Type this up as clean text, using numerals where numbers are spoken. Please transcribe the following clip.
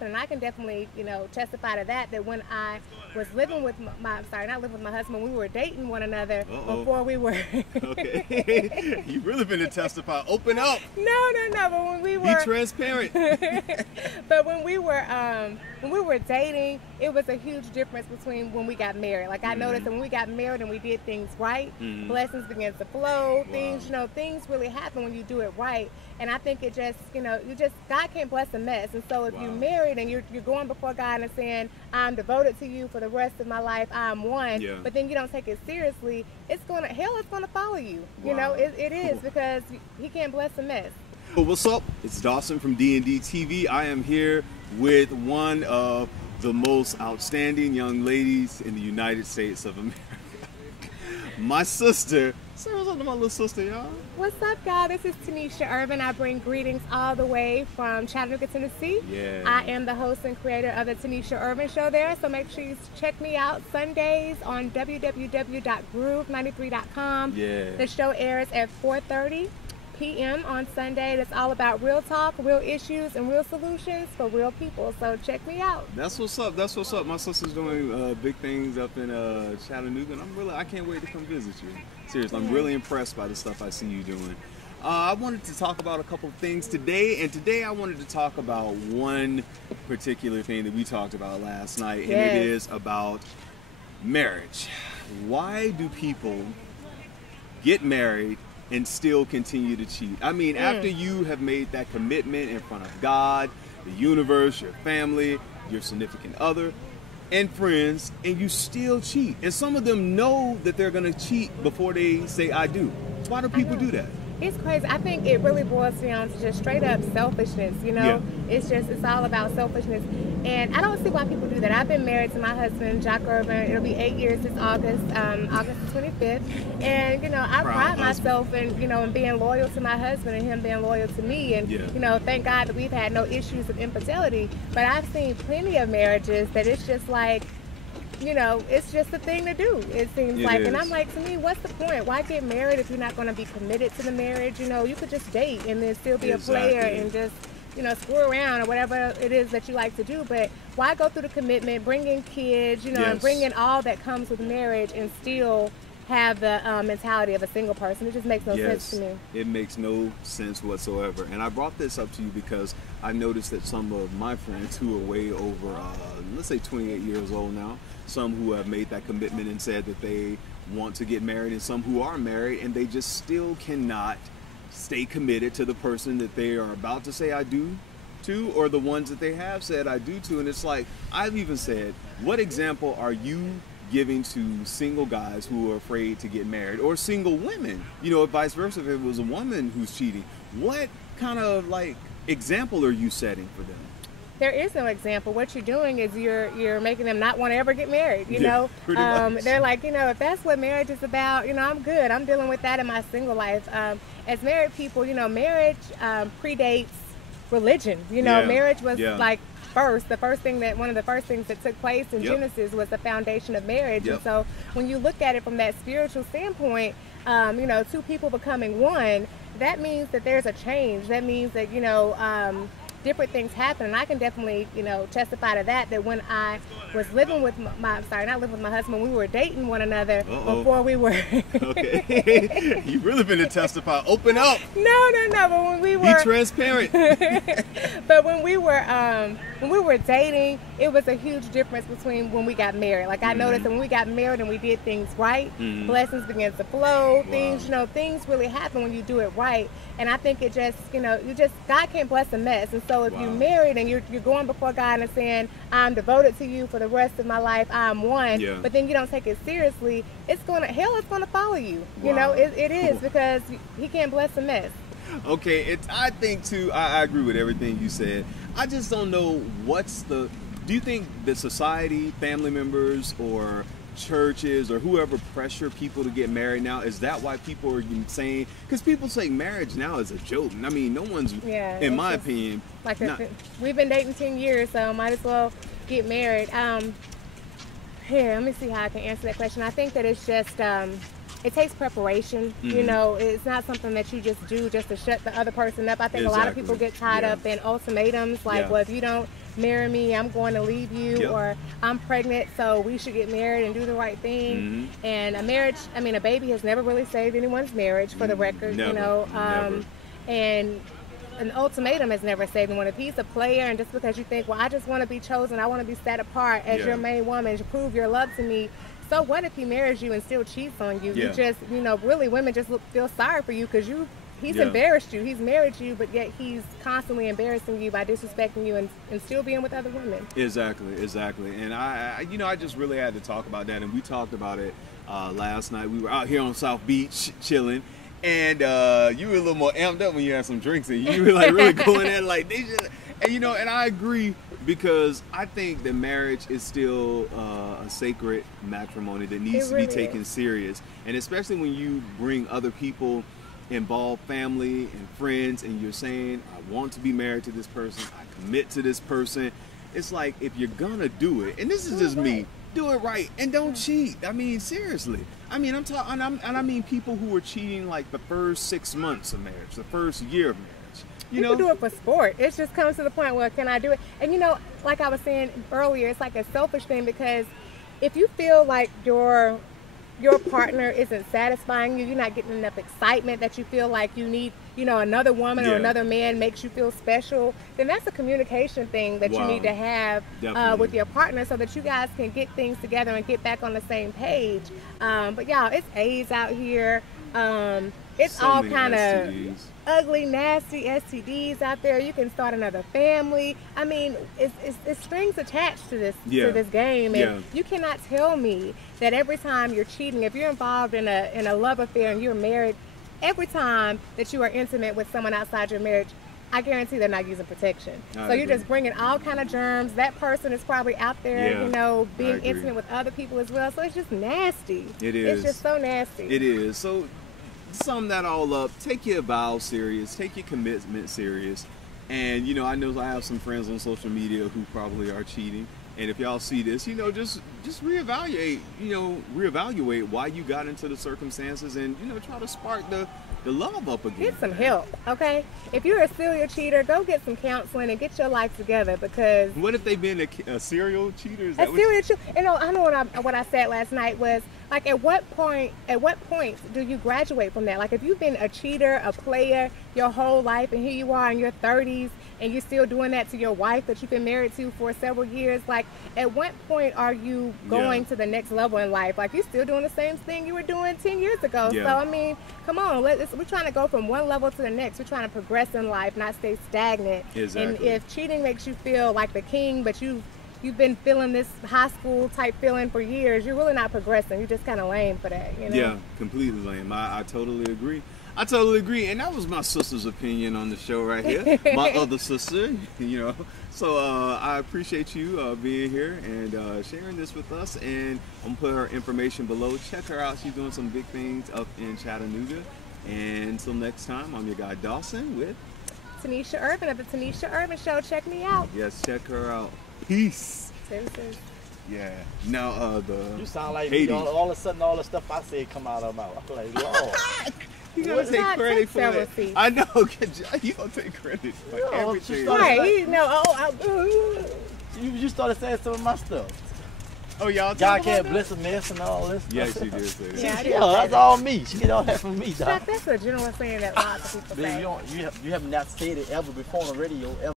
And I can definitely, testify to that, that when I was living with not living with my husband, we were dating one another before we were. Okay. You really been to testify. Open up. No, but when we were. Be transparent. But when we were dating, it was a huge difference between when we got married. Like I noticed that when we got married and we did things right, blessings began to flow. Things, things really happen when you do it right. And I think it just, God can't bless a mess. And so if you're married and you're going before God and saying, I'm devoted to you for the rest of my life, I'm one, but then you don't take it seriously, hell is gonna follow you. You know, it is, because he can't bless a mess. Well, what's up? It's Dawson from D&D TV. I am here with one of the most outstanding young ladies in the United States of America. My sister. Say what's up to my little sister, y'all. What's up, y'all? This is Tanisha Irvin. I bring greetings all the way from Chattanooga, Tennessee. Yeah. I am the host and creator of the Tanisha Irvin Show there, so make sure you check me out Sundays on www.groove93.com. Yeah. The show airs at 4:30 p.m. on Sunday. It's all about real talk, real issues, and real solutions for real people. So check me out. That's what's up. That's what's up. My sister's doing big things up in Chattanooga, and I can't wait to come visit you. Seriously, I'm really impressed by the stuff I see you doing. I wanted to talk about a couple of things today, and today I wanted to talk about one particular thing that we talked about last night, and it is about marriage. Why do people get married and still continue to cheat? I mean, after you have made that commitment in front of God, the universe, your family, your significant other, and friends, and you still cheat. And some of them know that they're gonna cheat before they say I do. Why do people do that? It's crazy. I think it really boils down to just straight up selfishness, It's all about selfishness. And I don't see why people do that. I've been married to my husband, Jack Irvin. It'll be 8 years this August, August the 25th. And, I pride myself in, in being loyal to my husband and him being loyal to me. And, thank God that we've had no issues of infidelity. But I've seen plenty of marriages that it's just like, it's just a thing to do, it seems like. And I'm like, to me, what's the point? Why get married if you're not going to be committed to the marriage? You could just date and then still be a player and just, screw around or whatever it is that you like to do. But why go through the commitment, bring in kids, and bring in all that comes with marriage and still have the mentality of a single person? It just makes no sense to me. It makes no sense whatsoever. And I brought this up to you because I noticed that some of my friends who are way over, let's say 28 years old now, some who have made that commitment and said that they want to get married, and some who are married and they just still cannot stay committed to the person that they are about to say I do to, or the ones that they have said I do to. And it's like, I've even said, what example are you giving to single guys who are afraid to get married, or single women, vice versa? If it was a woman who's cheating, what kind of example are you setting for them? There is no example. What you're doing is you're making them not want to ever get married. Pretty much. They're like, if that's what marriage is about, I'm good. I'm dealing with that in my single life. As married people, marriage predates religion. Marriage was like one of the first things that took place in Genesis was the foundation of marriage. And so when you look at it from that spiritual standpoint, two people becoming one, that means that there's a change. That means that, different things happen. And I can definitely, testify to that, that when I was living with not living with my husband, we were dating one another before we were. Okay. You really been to testify. Open up. No, but when we were. Be transparent. But when we were dating, it was a huge difference between when we got married. Like I noticed that when we got married and we did things right, blessings began to flow. Things, things really happen when you do it right. And I think it just, God can't bless a mess. And so if you're married and you're going before God and saying, I'm devoted to you for the rest of my life, I'm one, but then you don't take it seriously, hell is gonna follow you. It is, because he can't bless a mess. Okay, I think too, I agree with everything you said. I just don't know do you think that society, family members, or churches, or whoever pressure people to get married now, is that why people are saying, because people say marriage now is a joke? I mean, no one's, in my opinion, like we've been dating 10 years, so might as well get married. Here, let me see how I can answer that question. I think that it's just it takes preparation. It's not something that you just do just to shut the other person up. I think a lot of people get tied up in ultimatums, like, well, if you don't marry me, I'm going to leave you, or I'm pregnant, so we should get married and do the right thing. And a marriage, I mean, a baby has never really saved anyone's marriage, for the record, never, you know. never. And an ultimatum has never saved anyone. If he's a player, and just because you think, well, I just want to be chosen, I want to be set apart as your main woman, to prove your love to me. So what if he marries you and still cheats on you? You just, you know, really women just feel sorry for you because he's embarrassed you. He's married you, but yet he's constantly embarrassing you by disrespecting you and still being with other women. Exactly, exactly. And you know, I just really had to talk about that, and we talked about it last night. We were out here on South Beach chilling, and you were a little more amped up when you had some drinks, and you were like really going at it like they just, and you know, and I agree, because I think that marriage is still a sacred matrimony that needs to be taken serious, and especially when you bring other people involved, family and friends, and you're saying, I want to be married to this person, I commit to this person. It's like, if you're gonna do it, and this is just me, do it right and don't cheat. I mean, seriously. I mean, I'm talking, and I mean people who are cheating like the first 6 months of marriage, the first year of marriage. You know, do it for sport. It just comes to the point where, can I do it? And you know, like I was saying earlier, it's like a selfish thing, because if you feel like your partner isn't satisfying you, you're not getting enough excitement that you feel like you need, you know, another woman or another man makes you feel special, then that's a communication thing that you need to have with your partner, so that you guys can get things together and get back on the same page. But y'all, it's AIDS out here. It's so all kind of ugly, nasty STDs out there. You can start another family. I mean, it's strings attached to this game, and you cannot tell me that every time you're cheating, if you're involved in a love affair and you're married, every time that you are intimate with someone outside your marriage, I guarantee they're not using protection. So you're just bringing all kind of germs. That person is probably out there, you know, being intimate with other people as well. So it's just nasty. It is. It's just so nasty. It is. So sum that all up, take your vows serious, take your commitment serious. And you know, I know I have some friends on social media who probably are cheating, and if y'all see this, you know, just reevaluate why you got into the circumstances, and you know, try to spark the love up again. Get some help, okay? If you're a serial cheater, go get some counseling and get your life together, because what if they've been a serial cheater? A serial cheater. You know, I know what I said last night was, like, at what point do you graduate from that? Like, if you've been a cheater, a player your whole life, and here you are in your 30s and you're still doing that to your wife that you've been married to for several years, like, at what point are you going to the next level in life? Like, you're still doing the same thing you were doing 10 years ago. So I mean, come on, we're trying to go from one level to the next. We're trying to progress in life, not stay stagnant. And if cheating makes you feel like the king, but you've been feeling this high school type feeling for years, you're really not progressing. You're just kind of lame for that, you know? Yeah, completely lame. I totally agree. I totally agree. And that was my sister's opinion on the show right here. My other sister, you know. So I appreciate you being here and sharing this with us. And I'm going to put her information below. Check her out. She's doing some big things up in Chattanooga. And until next time, I'm your guy Dawson with Tanisha Urban of the Tanisha Urban Show. Check me out. Yes, check her out. Peace. Services. Yeah. Now you sound like me, all of a sudden all the stuff I said come out of my mouth. I'm like, Lord. You gotta take credit for it. I know. You don't take credit for everything. Right. You started saying some of my stuff. Oh, y'all God can't bless a mess and all this. Yes, you did say that. Yeah, that's all me. She get all that from me, dog. That's a general saying that lots of people say. You have not said it ever before on the radio, ever.